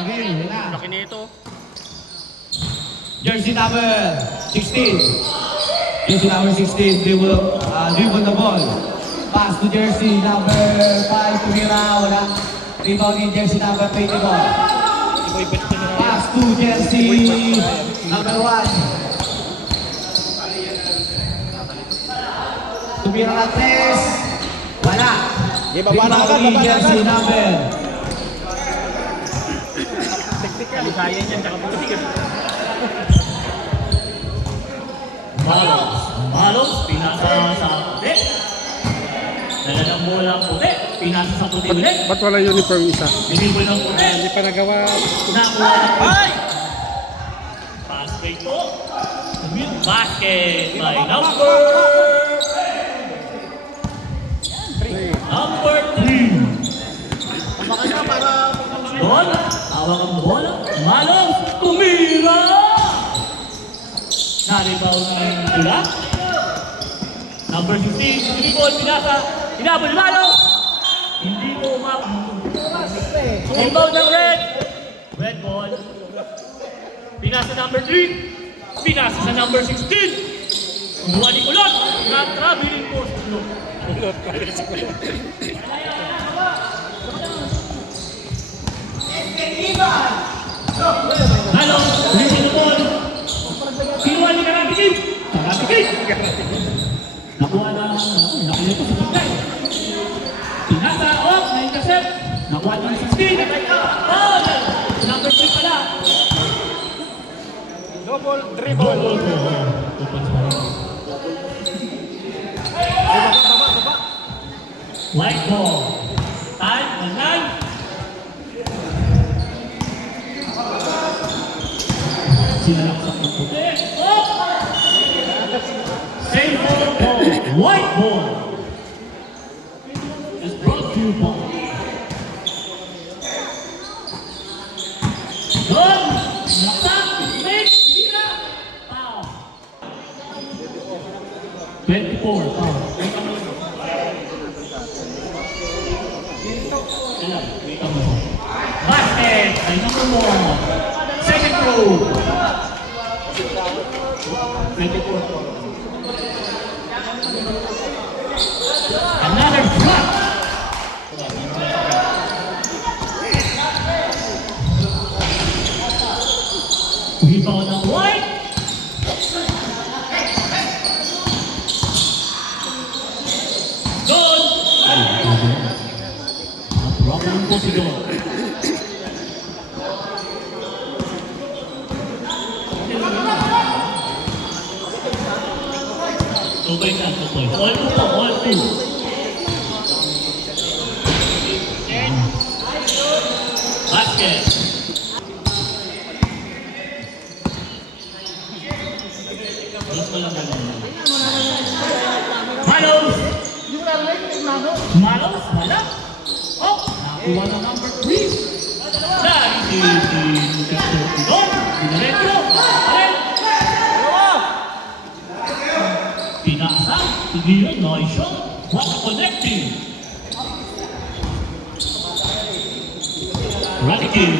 Rin, na. Laki nito. Jersey number 16. Jersey number 16, dribble the ball. Pass to jersey number 5, tumira, wala. Rebound in jersey number 24. Pass to jersey number 1. Tumira ng 3. Wala. Rebound in jersey number. Kalisayan yan, tsaka pagkakit. Malos, pinasa sa puti. Nalalang bola ang puti, pinasa sa puti ulit. Ba't wala uniform isa? Binibol ng puti. Hindi pa nagawa. Nakuha ng ay! Basket po. Basket by number 3. Doon, hawak ang bola. Malos, tumira! Na-rebound ng Dula. Number 15, dribble, pinasa. Hinabol, Malos! Hindi mo rebound ng Red. Red ball. Pinasa number 3. Pinasa sa number 16. Kumuha ni Kulot. Na-traveling post. Malos, release the ball. Kinuha ni Karatikin. Karatikin. Nakuha na, nakuha ko sa pagkay. Pinasa, na-intercept. Nakuha ng 16. Number 3 pala. Double dribble. White ball. Time, 9. Sinalaksak ng puti. Same ball. White ball. Is brought to you by Good. Laksak. Make. Sira. Foul. 24. Foul. Basket. Ay number 1. Second row. 24. Another drop. Rebound ng White. Good. Problem po si Don. Tubay ka, tubay. All two po, all two. Basket. Malos. Malos, wala. Oh, nakuha na number 3. Dahil si Don, Dineretro, pinasa, tigilan, nice shot. What a connecting. Radical.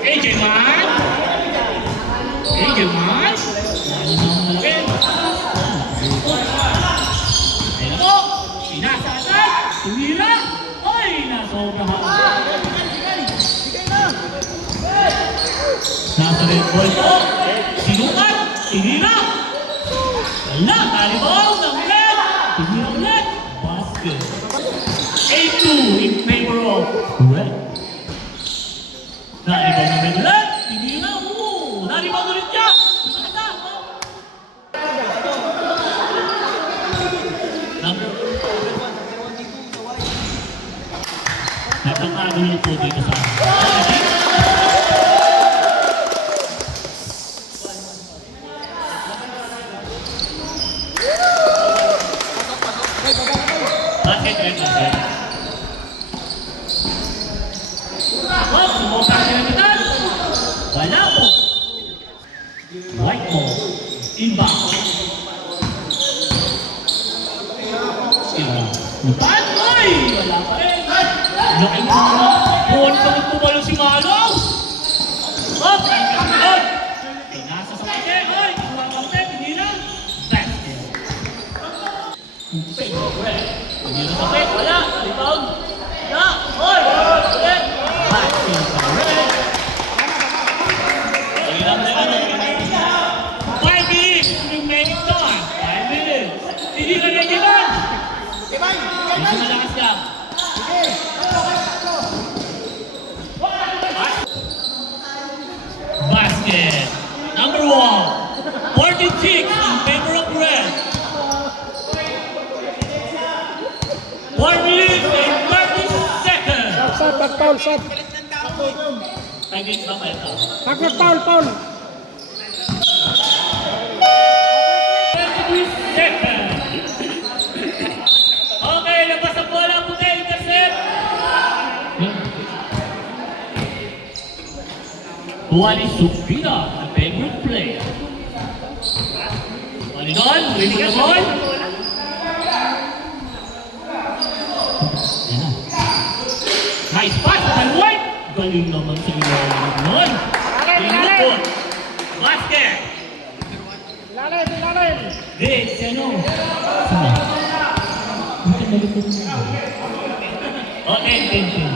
AJ Man. AJ Man. Ayan po. Pinasa agad. Tumira. Ay, nasobrahan. Nasa red ball po. Sinukat. Tinira. Wala. Talibong ng red. Tinira ulit. Basket. 8-2 in favor of red. Naribang na red ulit. Tinira. Naribang ulit niya. Nagkakagulo po dito sa Bakit red basket? Sumuka sila kita. Wala po. White ball. Inbound. Lupan! Ay! Wala pa rin! Laking mga buwan pa rin pumalo si Malos! Up! Nagkasunod! Pinasa sa puti. Oy! Kuha ka puti. Hindi na. Basket. Puti. Hindi na sa puti. Wala. Rebound. Wala. Oy! Ulit. Basket. Hindi na ano. 5 minutes. Remaining time. 5 minutes. Hindi na nag-iban. Hindi malakas ka. Basket. Number 1. 46 in favor of red. 4 minutes and 30 seconds. Shot, foul, shot. 5 minutes ba pa ito? Foul, foul. 33 seconds. Okay, labas ang bola. Puti, intercept. Wally Supina, the favorite player. Wally doon, winning the ball. Nice pass by White. Galing naman sa ilalim nun. Tinukot. Basket. Ilalim. This, ano? Okay, thank you.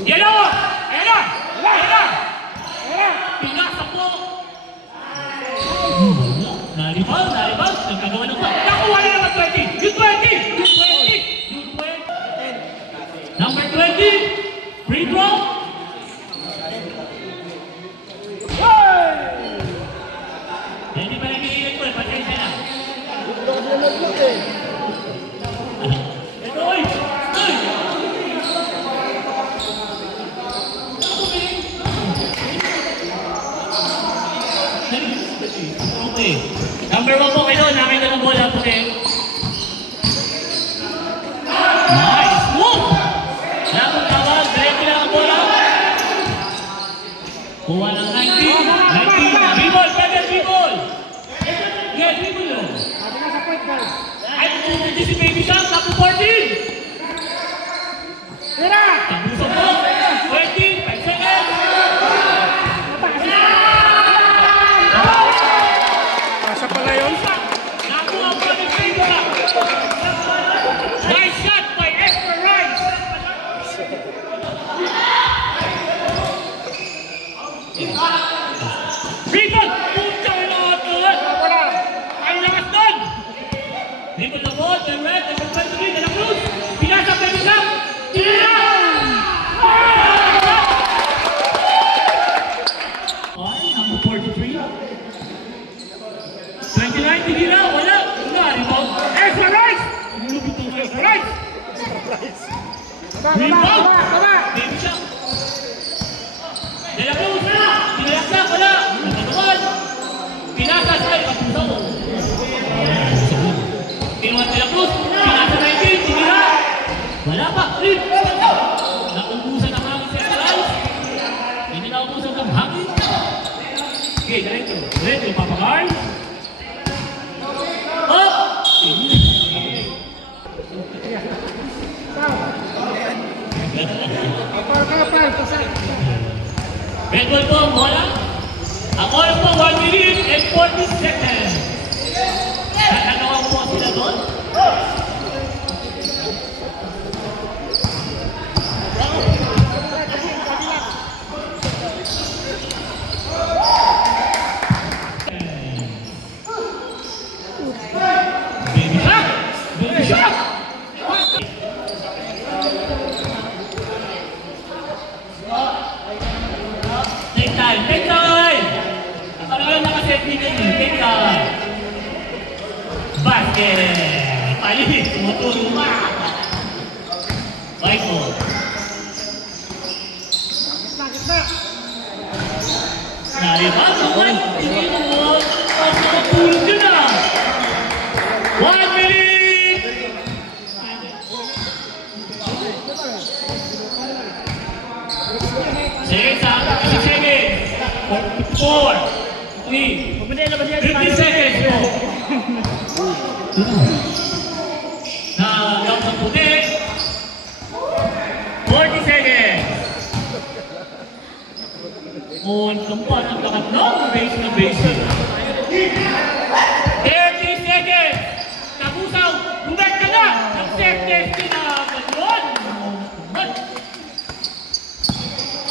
Yan o! Ayan na! Ayan na! Pinasa po! Naribaw! Nagkagawa ng pa! Nakuha na naman 20! Yung 20! Number 20! Free throw! Hindi pa nag-iingat ko, pasensya na. Ito, oy! Oy! Okay. Number 1 po kayo, nakita ng bola po kayo. Nice move! Lamang tawag, diretso lang ang bola. Kuha ng 19, B-ball, pwede B-ball! Yeah, B-ball yun. Ay, pumunti si Baby Shark, tapos 14! Tapusan po, 20, 5 seconds! Asa pala yun? Nakuha po ng Baby Shark! Nice shot by Esther Rice! Rebound! Puta na natin! Ay, lakas doon! Rebound na po, the red, number 23, De La Cruz! Pinasa Baby Shark! Tira! Number 43. 29, tira! Wala! Wala, rebound! Extra Rice! Lupit ng Extra Rice! Rebound! Baby Shark! De La Cruz! Pinalaksak! Wala! Nagkatuan! Pinasa sa ay pagpusaw! Kinuha De La Cruz! Pinasa 19! Tinira! Wala pa! Rip! Naubusan ang hangin sa Extra Rice! Hindi naubusan ng hangin! Okay, diretso! Diretso, papakay! Up! Red ball po ang bola. Ang oras po 1 minute and 40 seconds. Nakagawa po sila doon. Baby Shark! Baby Shark! Take time! Take time! Ano lang nakaset nito yun? Take time! Basket! Palit! Tumutulong pa! White ball! Nalibas ang white! Hindi mo! Ang nakatulog yun ah! 1 minute! Seconds ah! 50 seconds! 4, 3, 50 seconds po! Na lang ng puti! long base na base. 30 seconds. Kapusaw, bumalik ka na. Ang set na ganun.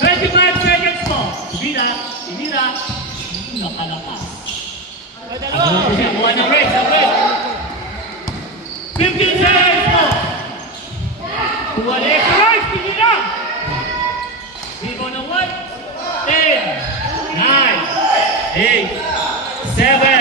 25 seconds mo. Ibira. Nakalakas. Ano po siya? Buwan ng race. 15 seconds mo. Buwan ng race. Ibira. Bigo ng 1. 10, 9, 8, 7,